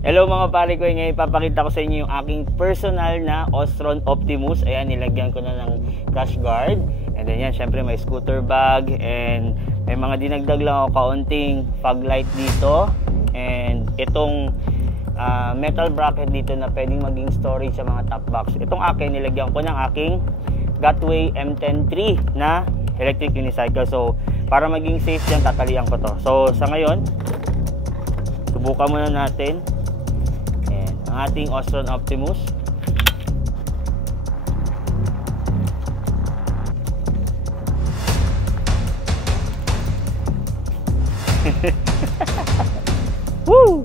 Hello mga pare ko, ngayon ipapakita ko sa inyo yung aking personal na Ostron Optimus. Ayan, nilagyan ko na ng crash guard. And then yan, syempre may scooter bag. And may mga dinagdag lang ako kaunting fog light dito. And itong metal bracket dito na pwedeng maging storage sa mga top box. Itong akin, nilagyan ko ng aking Gotway M103 na electric unicycle. So, para maging safe yan, tatalian ko to. So, sa ngayon, subukan muna natin ang ating Ostron Optimus. Woo!